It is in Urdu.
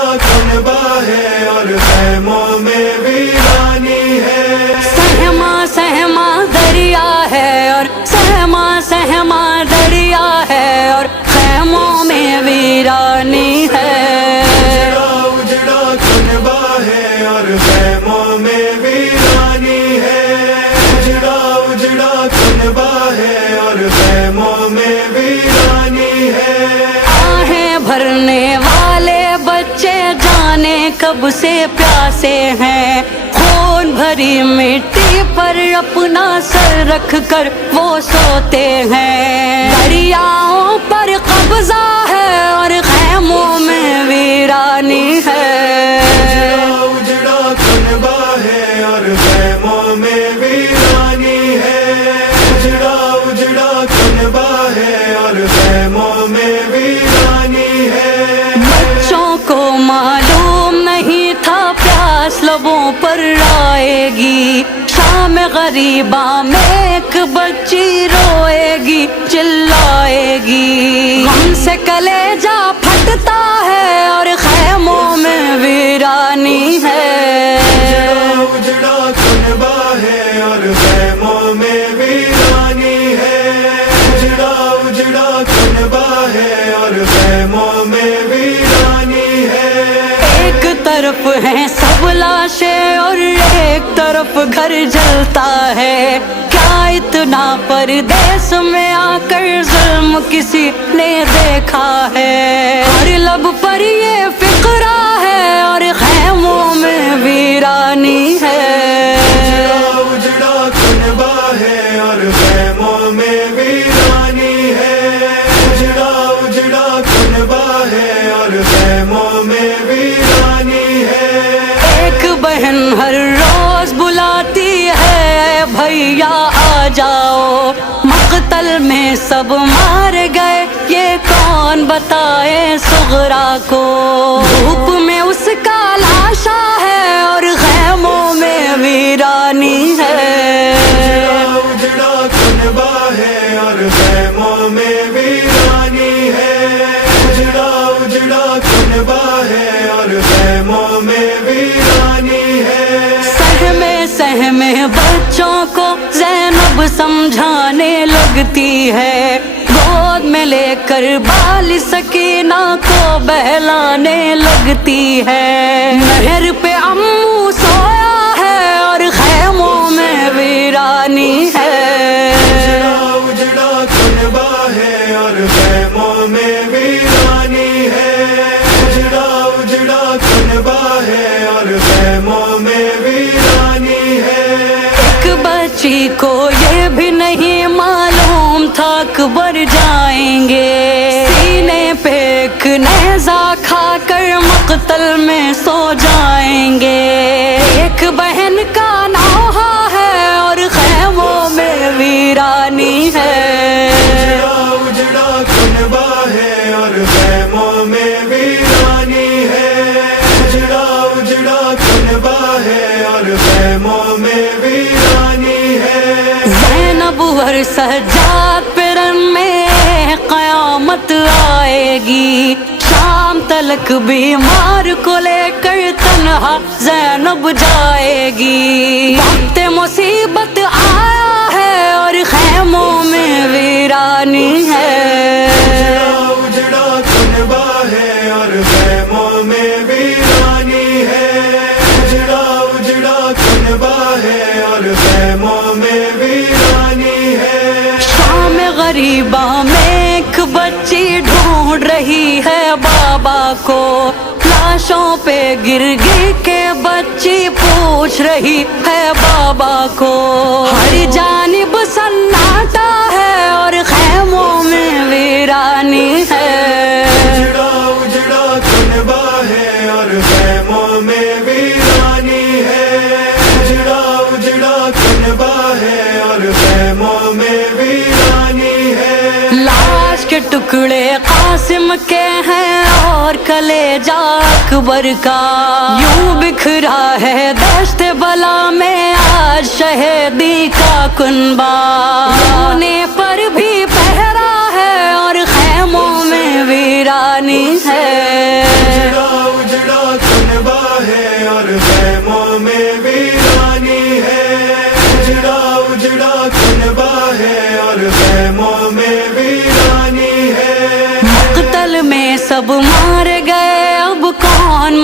اجڑا کنبہ ہے اور خیموں میں ویرانی ہے. سہما سہما دریا ہے اور سہما سہما دریا ہے اور خیموں میں ویرانی ہے. اجڑا کنبہ ہے اور خیموں میں ویرانی ہے. اجڑا کنبہ ہے اور خیموں میں ویرانی ہے. آہیں بھرنے والے بچے جانے کب سے پیاسے ہیں. خون بھری مٹی پر اپنا سر رکھ کر وہ سوتے ہیں. دریاؤں پر قبضہ ہے اور خیموں میں ویرانی ہے. اجڑا کنبہ ہے اور خیموں میں ویرانی ہے. اجڑا کنبہ ہے اور خیموں میں ویرانی ہے. بچوں کو معلوم نہیں تھا پیاس لبوں پر آئے گی. شام غریباں میں ایک بچی روئے گی چلائے گی. غم سے کلیجہ پھٹتا ہے اور خیموں میں ویرانی ہے. اجڑا کنبہ ہے اور خیموں میں ویرانی ہے. اجڑا کنبہ ہے اور خیموں میں ویرانی ہے. ایک طرف ہیں سب لاشیں اور ایک طرف گھر جلتا ہے. کیا اتنا پردیس میں آ کر ظلم کسی نے دیکھا ہے. ہر لب پر یہ فقرہ ہے اور خیموں میں ویرانی ہے. اجڑا کنبہ ہے اور خیموں میں ویرانی ہے. اجڑا کنبہ ہے اور خیموں میں ویرانی ہے. ایک بہن ہر روز بلاتی ہے بھیا آ جاؤ. مقتل میں سب مار گئے یہ کون بتائے صغرا کو. دھوپ میں اس کا لاشا ہے اور خیموں میں ویرانی ہے. اجڑا کنبہ ہے اور خیموں میں ویرانی ہے. اجڑا کنبہ ہے اور خیموں میں ویرانی ہے. سہمے بچوں کو زینب سمجھانے لگتی ہے. گود میں لے کر بال سکینہ کو بہلانے لگتی ہے. نہر پہ امو سویا ہے اور خیموں میں ویرانی ہے. اجڑا کنبہ ہے اور خیموں میں ویرانی ہے. اجڑا کنبہ ہے اور خیموں میں ویرانی ہے. ایک بچی کو یہ بھی نہیں معلوم تھا اکبر جائیں گے. سینے پہ ایک نیزہ کھا کر مقتل میں سو جائیں گے. ایک بہن کا نوحہ ہے اور خیموں میں ویرانی ہے. اجڑا کنبہ ہے اور خیموں میں ویرانی ہے. اجڑا کنبہ ہے اور خیموں میں ویرانی ہے. زینب اور سجاد پہ رن میں قیامت آئے گی. شام تلک بیمار کو لے کر تنہا زینب جائے گی. وقت مصیبت آیا ہے اور خیموں میں ویرانی ہے. اجڑا کنبہ ہے اور خیموں میں ویرانی ہے. اجڑا کنبہ ہے اور خیموں میں ویرانی ہے. شام غریباں میں ایک بچی ڈھونڈ رہی ہے بابا کو. لاشوں پہ گر گر کے بچی پوچھ رہی ہے بابا کو. ہر جانب سناٹا ہے اور خیموں میں ویرانی ہے. اجڑا کنبہ ہے اور خیموں میں ویرانی ہے. اجڑا کنبہ ہے اور خیموں میں ویرانی ہے. لاش کے ٹکڑے قاسم کے ہیں اور کلیجہ اکبر کا. یوں بکھرا ہے دشت بلا میں آج شہیدی کا کنبہ. رونے پر بھی پہرا ہے اور خیموں میں ویرانی ہے. اجڑا